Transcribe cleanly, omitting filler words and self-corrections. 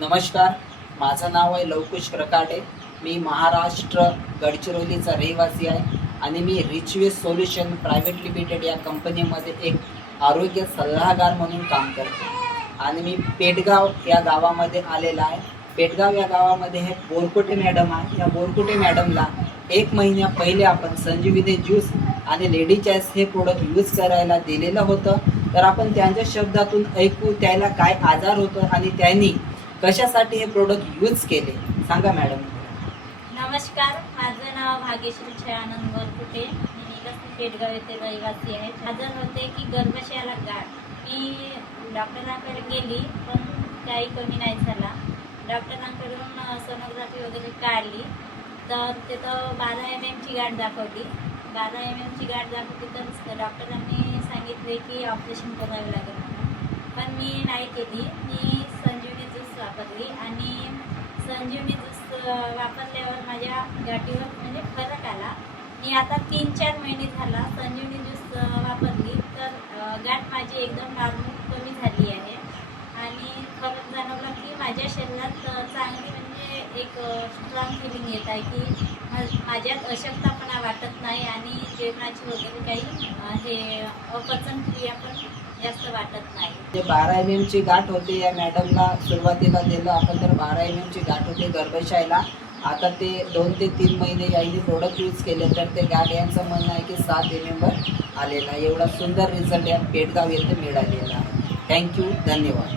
नमस्कार, माझं नाव आहे लवकुश क्रकाटे. मी महाराष्ट्र गडचिरोलीचा रहिवासी आहे आणि मी रिचवेस सोल्युशन प्रायव्हेट लिमिटेड या कंपनीमध्ये एक आरोग्य सल्लागार म्हणून काम करतो. आणि मी पेटगाव या गावामध्ये आलेला आहे. पेटगाव या गावामध्ये हे बोरकुटे मॅडम आहे. या बोरकुटे मॅडमला 1 महिन्या पहिले आपण संजीवनी ज्यूस आणि लेडी चॉईस हे प्रोडक्ट यूज करायला दिलेलं होतं. तर आपण त्यांच्या शब्दातून ऐकू त्याला काय आजार होतं आणि त्यांनी कशासाठी हे प्रोडक्ट यूज केले, सांगा मॅडम. नमस्कार, माझं नाव भाग्यश्री छायानंद बोरकुटे. मी पेटगाव येथे रहिवासी आहे. आजार होते की गर्भाशयाला गाठ. मी डॉक्टरांकडे गेली पण काही कमी नाही झाला. डॉक्टरांकडून सोनोग्राफी वगैरे काढली तर तिथं 12 mm ची गाठ दाखवली. 12 mm ची गाठ दाखवली तर डॉक्टरांनी सांगितले की ऑपरेशन करावे लागेल. पण मी नाही केली. मी संजीवनी ज्यूस वापरली आणि संजीवनी ज्यूस वापरल्यावर माझ्या गाठीवर म्हणजे फरक आला. मी आता 3-4 महिने झाला संजीवनी ज्यूस वापरली तर गाठ माझी एकदम नॉर्मल कमी झाली आहे आणि फरक जाणवला की माझ्या शरीरात चांगली म्हणजे एक स्ट्रॉंग फिलिंग येत आहे की माझ्यात अशक्तपणा वाटत नाही आणि जेवणाची वगैरे काही हे अपचन क्रिया पण जास्त वाटत नाही. जे 12 mm ची गाठ होते या मॅडमला सुरुवातीला दिलं आपण, तर 12 mm ची गाठ होते गर्भाशयाला. आता ते 2 ते 3 महिने यांनी प्रोडक्ट यूज केले तर ते गाठ यांचं म्हणणं आहे की 7 mm वर आलेला. एवढा सुंदर रिझल्ट या पेटगाव येथे मिळालेला आहे. थँक्यू, धन्यवाद.